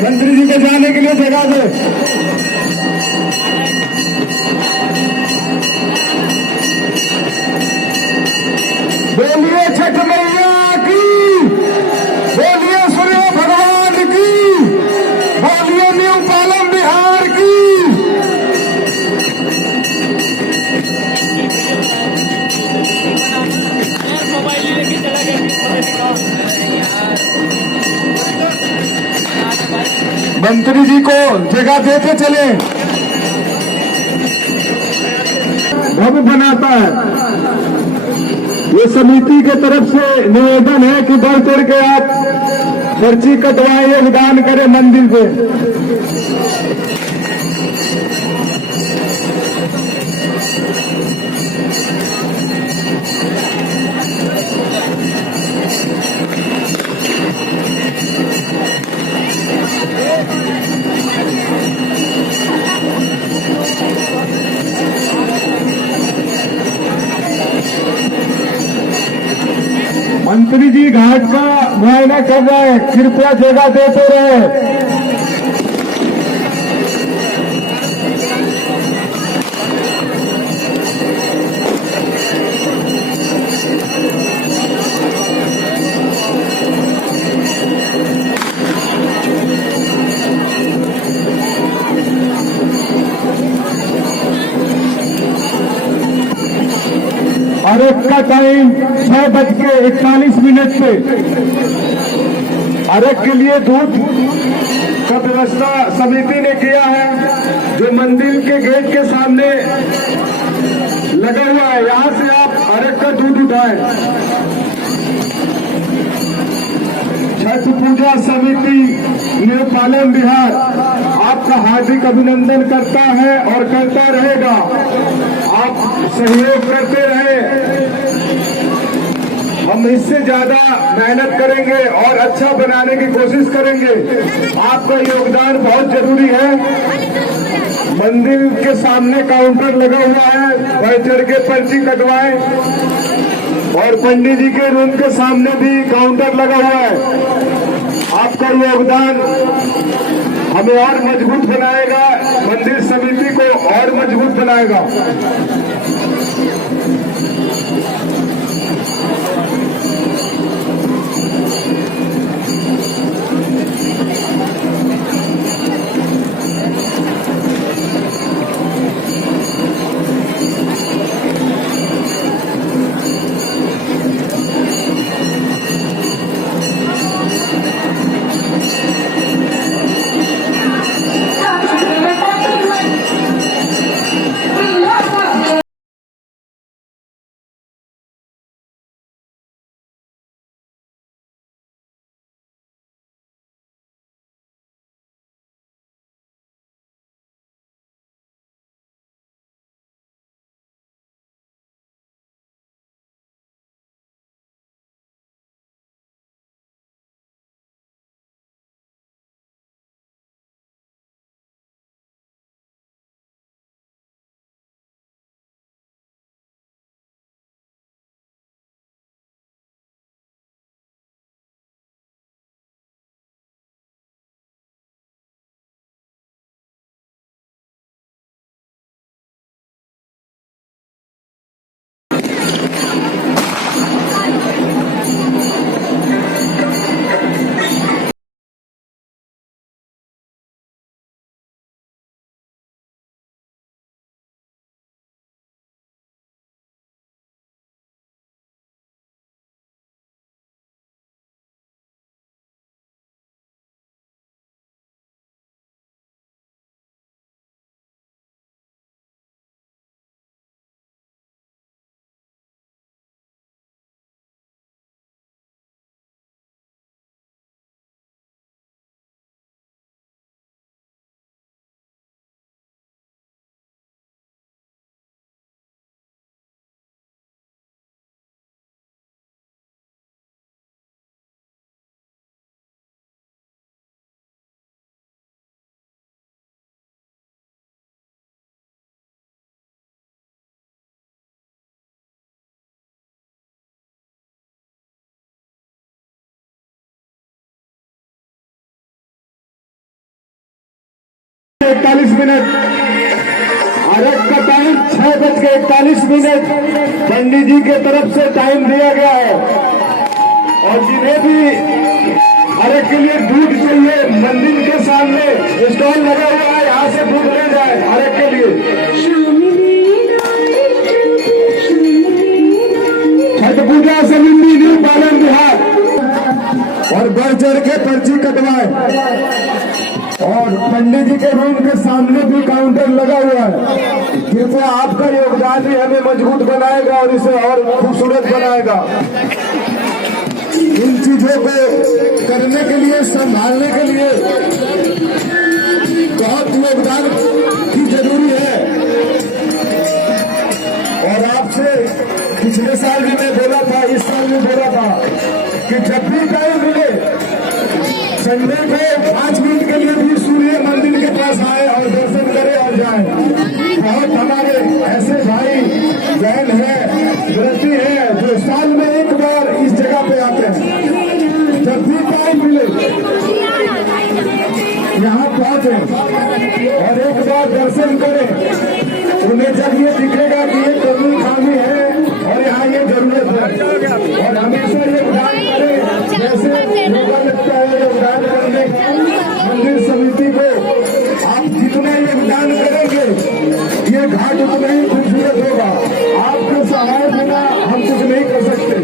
मंत्री जी के जाने के लिए जगह दे। बोलिए छठ मैया की, बोलिए सूर्य भगवान की, बोलिए न्यू पालम बिहार की। मंत्री जी को जगह देते चले। भव्य बनाता है। ये समिति के तरफ से निवेदन है कि बढ़ चढ़ के आप पर्ची कटवाएं, योगदान करें मंदिर पे। मंत्री जी घाट का मुआयना कर रहे हैं, कृपया जगह देते रहे। अर्घ का टाइम 6:41 पे। अर्घ के लिए दूध का व्यवस्था समिति ने किया है, जो मंदिर के गेट के सामने लगा हुआ है। यहां से आप अर्घ का दूध उठाएं। छठ पूजा समिति न्यू पालम बिहार आपका हार्दिक अभिनंदन करता है और करता रहेगा। आप सहयोग करते रहे, हम इससे ज्यादा मेहनत करेंगे और अच्छा बनाने की कोशिश करेंगे। आपका योगदान बहुत जरूरी है। मंदिर के सामने काउंटर लगा हुआ है, बढ़ चढ़ के पर्ची कटवाएं। और पंडित जी के रूम के सामने भी काउंटर लगा हुआ है। आपका योगदान हमें और मजबूत बनाएगा, मंदिर समिति को और मजबूत बनाएगा। 6:41। अरग का टाइम 6:41। पंडित जी के तरफ से टाइम दिया गया है और जिन्हें भी अरग के लिए दूध चाहिए मंदिर के सामने स्टॉल लगा हुआ है, यहाँ से दूध ले जाए अरग के लिए। छठ पूजा समिति न्यू पालन बिहार और बढ़ चढ़ के पर्ची कटवाए और पंडित जी के रूम के सामने भी काउंटर लगा हुआ है। कृपया आपका योगदान भी हमें मजबूत बनाएगा और इसे और खूबसूरत बनाएगा। इन चीजों को करने के लिए, संभालने के लिए बहुत योगदान की जरूरी है। और आपसे पिछले साल भी मैं बोला था, इस साल भी बोला था कि जब भी टाइम मिले संडे को 5 मिनट के लिए भी सूर्य मंदिर के पास आए और दर्शन करें और जाएं। बहुत हमारे ऐसे भाई बहन हैं, व्रती हैं जो साल में एक बार इस जगह पे आते हैं। जब भी टाइम मिले यहाँ पहुंचे और एक बार दर्शन करें। उन्हें जब ये दिखेगा कि ये कमी खामी है और यहाँ ये जरूरत है और हमेशा योगदान करें। जैसे मौका लगता है योगदान करने मंदिर समिति को, आप जितना योगदान करेंगे ये घाट उतना ही खूबसूरत होगा। आपके सहाय बिना हम कुछ नहीं कर सकते।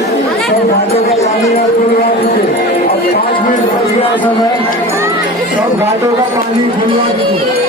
सब घाटों का पानी आप खुलवा दीजिए। अब 5 मिनट बच गया समय, सब घाटों का पानी खुलवा दीजिए।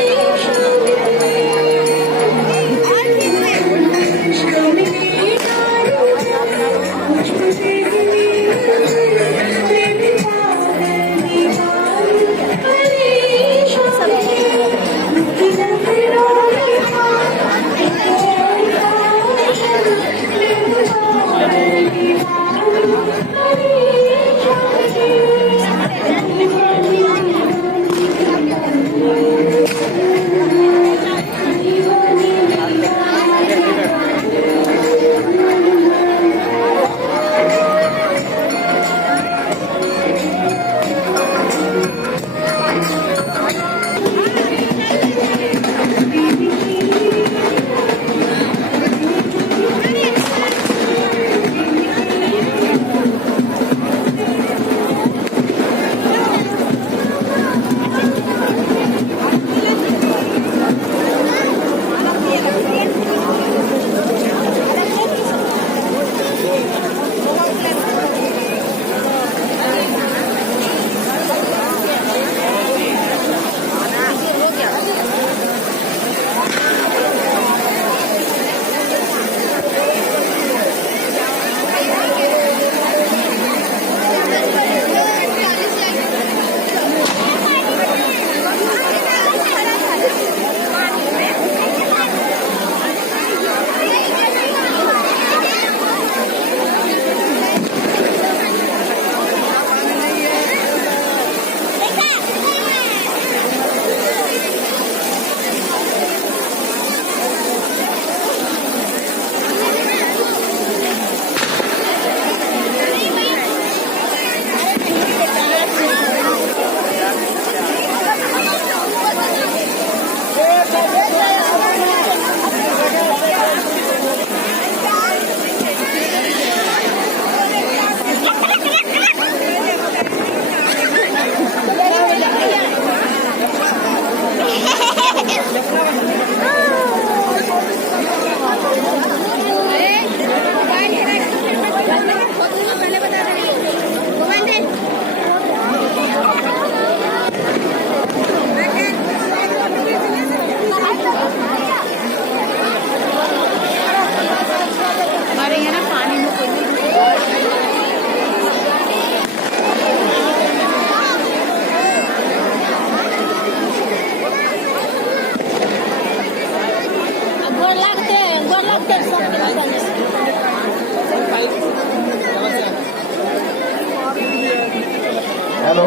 हेलो,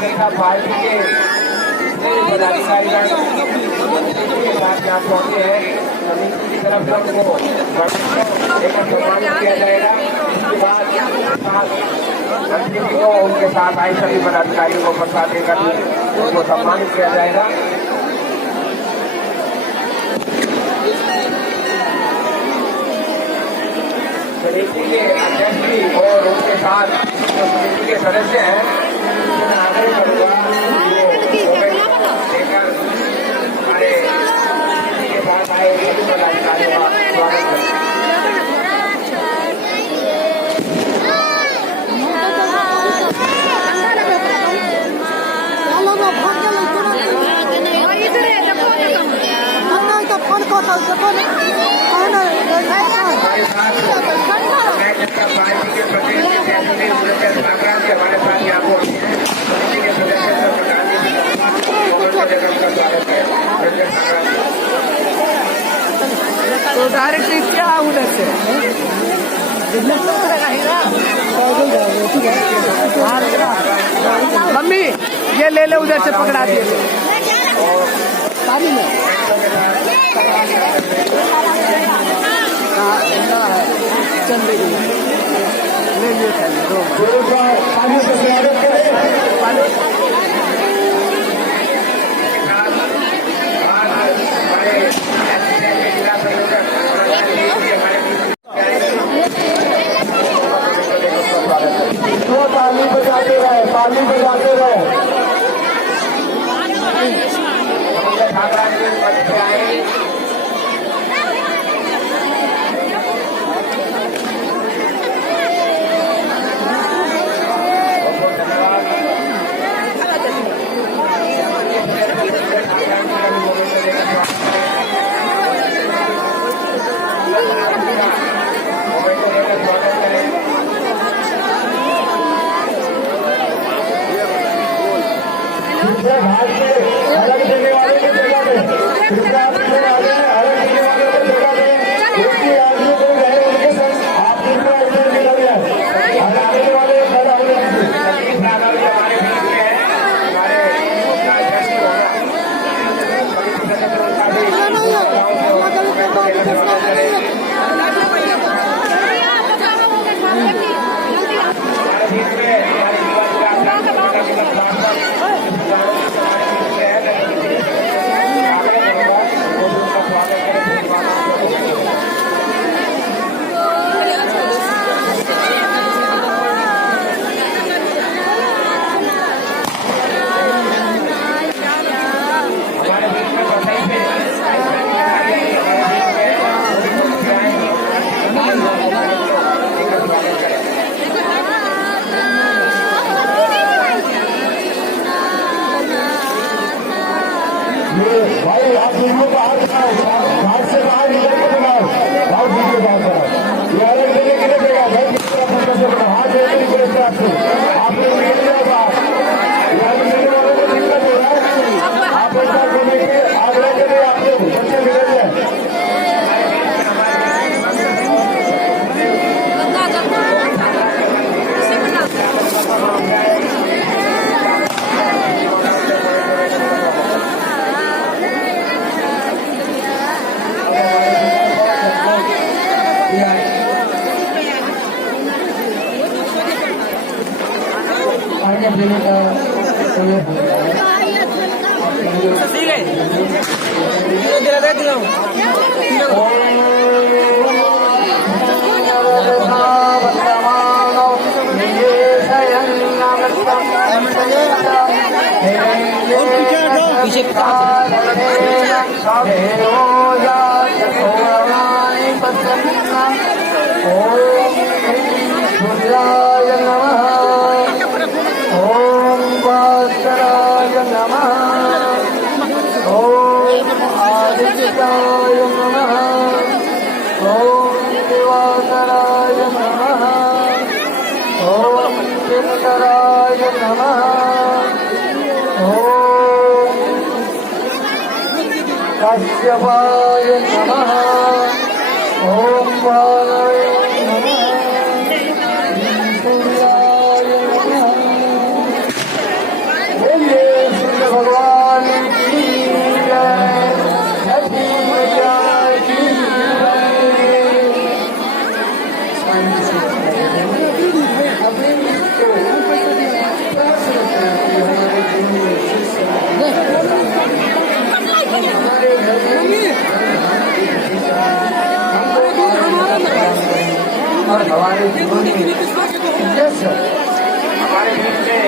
जनता पार्टी के पदाधिकारीगण के साथ यहाँ पहुंचे हैं। समिति की तरफ सबको सम्मानित किया जाएगा। उसके बाद मंत्री को उनके साथ आए सभी पदाधिकारियों को प्रसाद देकर उनको सम्मानित किया जाएगा। समिति के अध्यक्ष जी और उनके साथ जो समिति के सदस्य हैं, मैं आग्रह करूंगा लेकर हमारे के साथ आए सभी पदाधिकारियों का स्वागत करें। हमारे साथ यहाँ पहुंचे हैं तो डायरेक्ट क्या उधर से मम्मी ये ले ले उधर से पकड़ा दिए पानी में चल रही ले लिए पानी से स्वागत करें। ताली बजाते रहे, ताली बजाते रहे। कृपया घाट से अलग देने वाले की जगह में, कृपया पीछे वाले अलग देने वाले को जगह में, उनकी आदमी को रहे उनके संग आप कृपया इधर भी लग जाए और आगे वाले खड़ा हो जाए। भाई आप दोनों को हाथ उठाओ, घाट से बाहर निकल के बनाओ, बहुत वीडियो बात करो, ये अलग देने के लिए देगा, भाई किस तरह से बनाओ, हाथ देने के लिए तरफ से आप लोग निकल जाओ बाहर, ये अलग देने वालों को दिक्कत हो रहा है, आप ऐसा करने के आग्रह करें, आप लोग बच्चे निकल जाए। ओम भास्कराय नमः, ओम आदित्याय नमः, ओम दिवाकराय नमः, ओम दिनकराय नमः, ओम कश्यपाय नमः, ओम बालाय नमः, सूर्याय नमः। बोलिए सूर्य भगवान की जय, छठी मैया की और हमारे जीवन में यस हमारे बीच में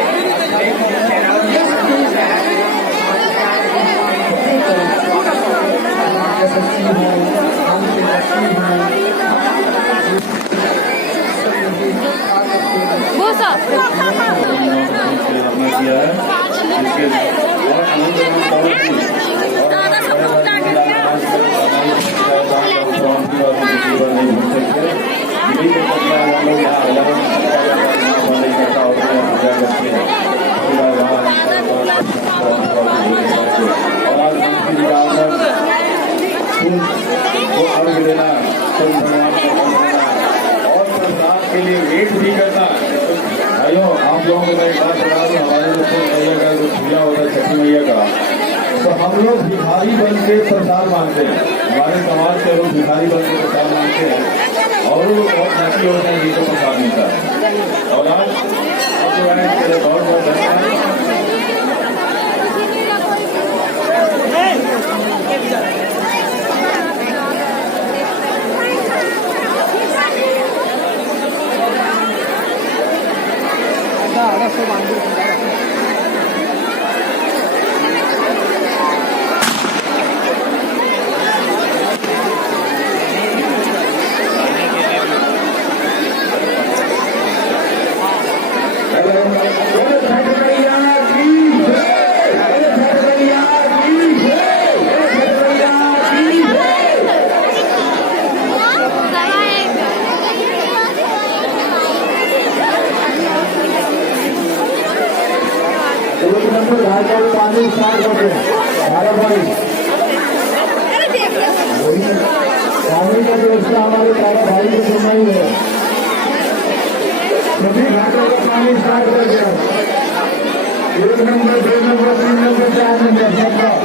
और प्रसाद के लिए वेट भी करना। भाइयों आप लोगों को मैं एक बात बता दूं, हमारे जो मैया का जो पूजा होता है छठी मैया का, तो हम लोग भिखारी बन के प्रसाद मांगते हैं। हमारे समाज के लोग भिखारी बन के प्रसाद मांगते हैं और वो बहुत नैकी होते हैं जिनको प्रसाद मिलता है। और आज बहुत बहुत धन्यवाद। से घाटों में पानी स्टार्ट कर दे भारत भाई पानी का व्यवस्था हमारे तारा भाई की जिम्मेदारी है। सभी घाटों में पानी स्टार्ट कर दिया। 1 नंबर 2 नंबर 3 नंबर 4 नंबर